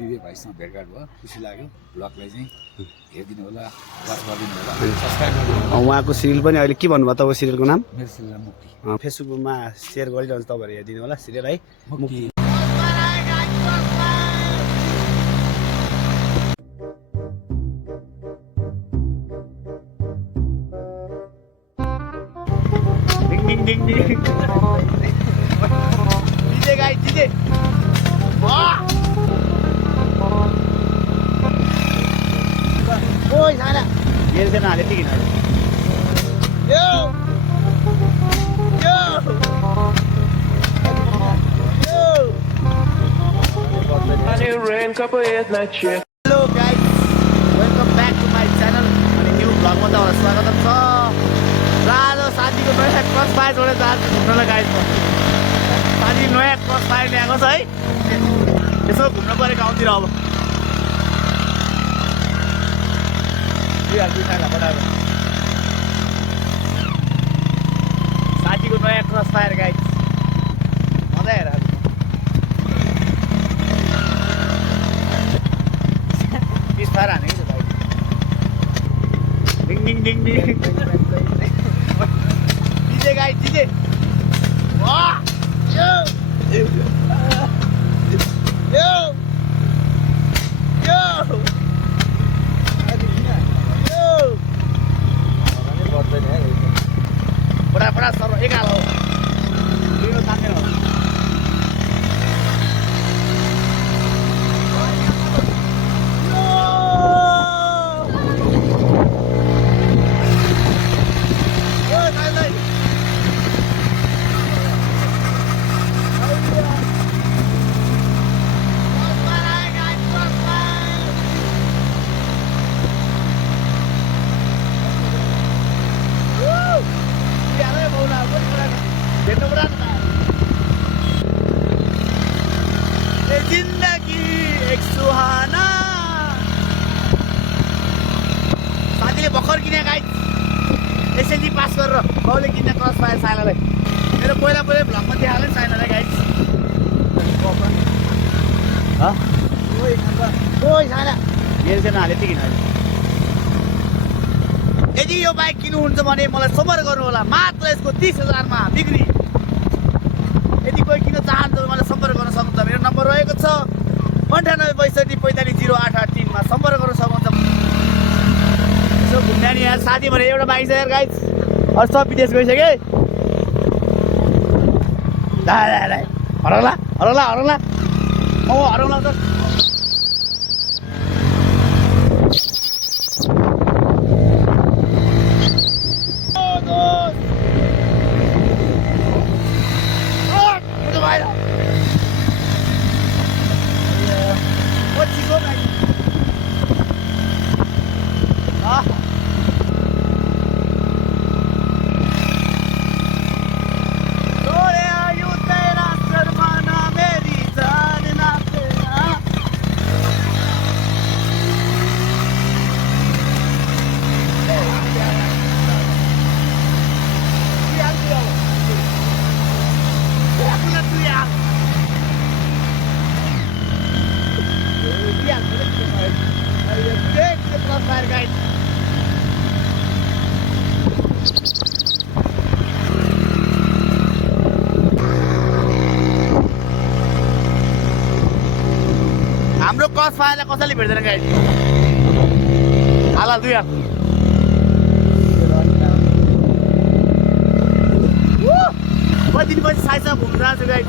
विवेक भाइसँग भेटघाट भयो, खुसी लाग्यो। ब्लगलाई चाहिँ हेरिदिनु होला, वाच गरिदिनु होला, सब्सक्राइब गरिदिनु होला। उहाँको सिरियल पनि अहिले के भन्नुभयो तपाईँको सिरियलको नाम? मेरो सिरियल मुक्ति। फेसबुकमा सेयर गरिरहन्छ, तपाईँहरू हेरिदिनु होला सिरियल है मुक्ति। DJ guys, DJ. Wah. Oi, sana. Ye sana ale ठीक है. Yo. Yo. Yo. Hello guys. Welcome back to my channel. अनि न्यू भ्लग मा तपाईहरुलाई स्वागत छ। राजो साथीको नयाँ क्रस फायर जोडेर जान्छ घुम्नलाई गाइस। साथी नयाँ क्रस फायर ल्याएको छ है। यसो घुम्न परेको आउँतिर अब। साथीको नयाँ क्रस फायर गाइस। मजा आएर पिस फायर हानेको छ भाइ। डिङ डिङ डिङ डिङ। DJ guys, DJ. Wah, yo, yo, yo, yo. Pura-pura soro ikan lo. Dino tangan lo. जिंदगी एक सुहाना साथीले भर्खर किने गाइस एसएलजी पास गरेर बाउले किने क्रस फायर साइनालाई मेरो पहिला भ्लगमा देखाले नि साइनालाई गाइस ओइ साइना मेरो चाहिँ हाले ठीक हैन यदि यो बाइक किन्नुहुन्छ भने मलाई सम्पर्क गर्नु होला मात्र यसको 30,000 मा बिक्री यदि कोही किन्न चाहन्छ भने मलाई सम्पर्क गर्न सक्नुहुन्छ मेरो नम्बर रहेको छ 9862450883 मा सम्पर्क गर्न सक्नुहुन्छ यसो घुम्ने नि यार साथी भने एउटा बाइक छ यार गाइस अरु सब विदेश गइसके हरला म हरला त हाम्रो क्रस फायरलाई कसैले भेट्दैन गाइस हाल दुई हाल कति दिनपछि साइजमा घुम्न जान्छु गाइस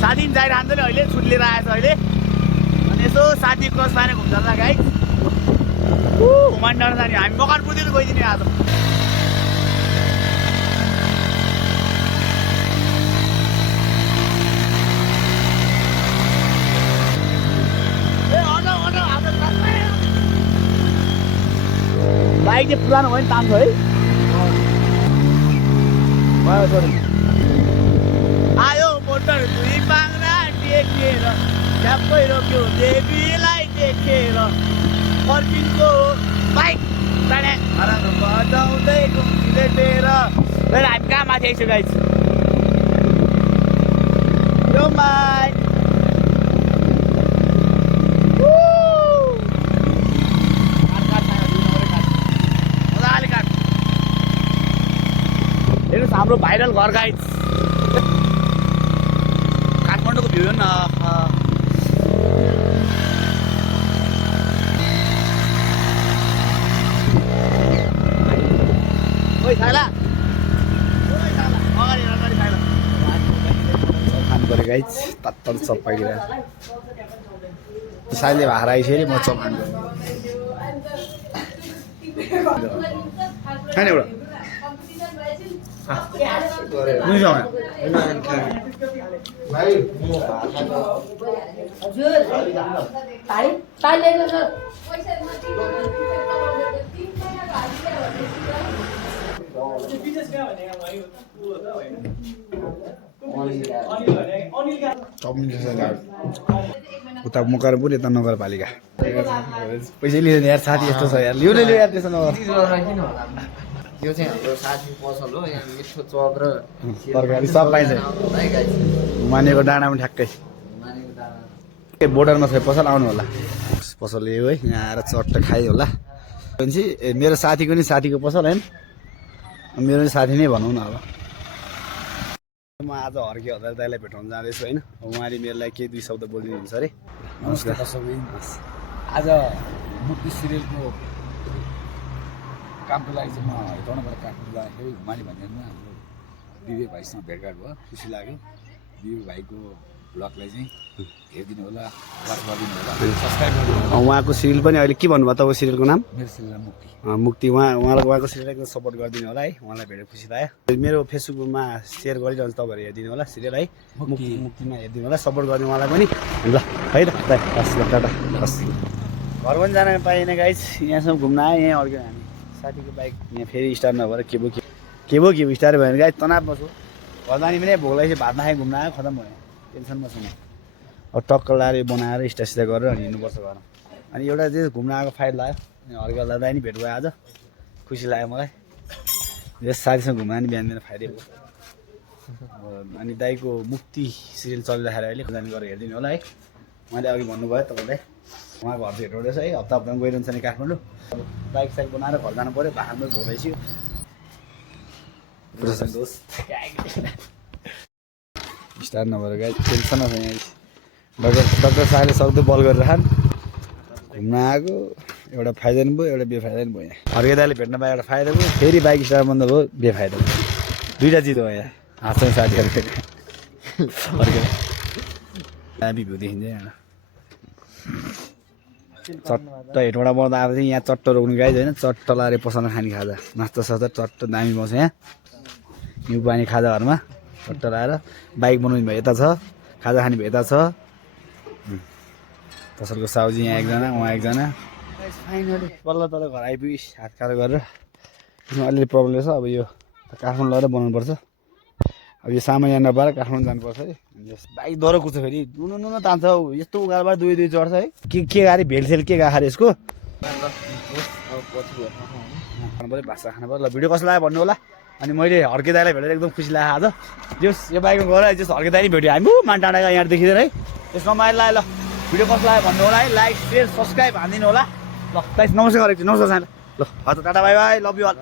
साथी पनि जाइरहन्छ नि अहिले छुट लिएर आएछ अहिले अनि यसो साथी क्रस फायर घुम्न जान्छ गाइस घुमान डाँडा जाने हामी मकनपुरतिर गइदिने आज बाइक चाहिँ पुरानो भयो नि तान्छ है आयो मोटर दुई पाङ्रा टेकेर झ्याप्पै रोक्यो देवीलाई देखेर फर्किनको बाइक बजाउँदै घुम्लेटेर हामी कहाँ माथि आइसक्यो गाइस यो बाइक घर गाइज काठमाडौँको भ्यू न ओइ खाला अगाडि खाला खानु पऱ्यो गाइज तत्तर चप पाइदिएर साइले भाएर आइसक्यो म चप खानु खाने एउटा उता मकरपुर यता नगरपालिका पैसै लिँदैन यार साथी यस्तो छ यार लिउ यार त्यसो नगर यो चाहिँ हाम्रो साथी पसल हो यहाँ मिठो चप र तरकारी सब पाइन्छ मानेको डाँडामा ठ्याक्कै बोर्डरमा छ पसल आउनु होला पसल यो है यहाँ आएर चट्ट खायो होला भनेपछि मेरो साथीको नि साथीको पसल होइन मेरो नि साथी नै भनौँ न अब म आज हर्के हजार दाइलाई भेटाउन जाँदैछु होइन उहाँले मेरो लागि केही दुई शब्द बोलिदिनुहुन्छ अरे नमस्कार आज मुक्ति सिरियलको कामको लागि चाहिँ म हेटौँडाबाट काठमाडौँ जाँदाखेरि हिमाली भन्नेमा हाम्रो विवेक भाइसँग भेटघाट भयो खुसी लाग्यो विवेक भाइको ब्लगलाई चाहिँ हेरिदिनु होला वाच गरिदिनु होला सब्सक्राइब गरिदिनु होला उहाँको सिरियल पनि अहिले के भन्नुभयो तपाईँको सिरियलको नाम मेरो सिरियल मुक्ति मुक्ति उहाँको सिरियल एकदम सपोर्ट गरिदिनु होला है उहाँलाई भेटेर खुसी लाग्यो मेरो फेसबुकमा सेयर गरिरहन्छ तपाईँहरू हेरिदिनु होला सिरियल है मुक्तिमा हेरिदिनु होला सपोर्ट गरिदिनु उहाँलाई पनि ल है त हस् ल टाटा हस् घर पनि जान पाएन गाइस यहाँसम्म घुम्न आएँ यहाँ अर्को हामी साथीको बाइक यहाँ फेरि स्टार्ट नभएर के भयो स्टार्ट भयो भने गाइस तनावमा छु घर जाने पनि भोक लागेपछि भात नखाइ घुम्न आयो खतम भयो टेन्सनमा छु म अब टक्क लाएर बनाएर स्टासिटा गरेर अनि हिँड्नुपर्छ घर अनि एउटा चाहिँ घुम्न आएको फाइदा लाग्यो हर्के दादा नि भेट भयो आज खुसी लाग्यो मलाई यस साथीसँग घुम्न नि बिहान फाइदै भयो अनि दाइको मुक्ति सिरियल चलिरहेर अहिले खोजानी गरेर हेरिदिनु होला है उहाँले अघि भन्नुभयो तपाईँलाई उहाँको घर भेट रहेछ है हप्ता हप्तामा गइरहन्छ नि काठमाडौँ बाइक साइक बनाएर घर जानु पऱ्यो भाडमै भोक भइसक्यो स्टार्ट नभएर गाई टेन्सनमा छ यहाँ डक्टर साहबले सक्दो बल गरेर खान घुम्न आएको एउटा फाइदा पनि भयो एउटा बेफाइदा पनि भयो यहाँ हर्के दाइले भेट्न पाए एउटा फाइदा भयो फेरि बाइक स्टार्ट बन्द भयो बेफाइदा भयो दुइटा चिज हो यहाँ हाँस्छ साथीहरू हर्के दामी भ्यू देखिन्छ यहाँ चट्ट हेटौँडा बनाउँदा अब चाहिँ यहाँ चट्ट रोक्नु गाइज होइन चट्ट लाएर पसलमा खाने खाजा नास्ता सास्ता चट्ट दामी पाउँछ यहाँ हिउँ पानी खाजाहरूमा चट्ट लाएर बाइक बनाउने भयो यता छ खाजा खाने भयो यता छ पसलको साउजी यहाँ एकजना उहाँ एकजना फाइनली बल्ल तल घर आइपुगि हात खाएर गरेर यसमा अलिअलि प्रब्लम छ अब यो काठमाडौँ लगेर बनाउनुपर्छ अब यो सामान यहाँ नपाएर काठमाडौँ जानुपर्छ है बाइक डह्रो कुद्छ फेरि नुनो नुनो तान्छ हौ यस्तो उकालोबाट दुई दुई चढ्छ है के गाडी भेलसेल के गाखाएर यसको खानु पऱ्यो भाषा खानु पऱ्यो ल भिडियो कसो लाग्यो भन्नु होला अनि मैले हर्के दाइलाई भेटेर एकदम खुसी लाग्यो आज यो बाइकमा गएर जस हर्के दाइ भेट्यो हामी मान टाढाको यहाँ देखिँदैन है यसमा माइल लाग्यो ल भिडियो कस्तो लाग्यो भन्नु होला है लाइक सेयर सब्सक्राइब हानिदिनु होला ल गाइस नमस्कार गरेको छु नमस्कार ल tata bye bye love you all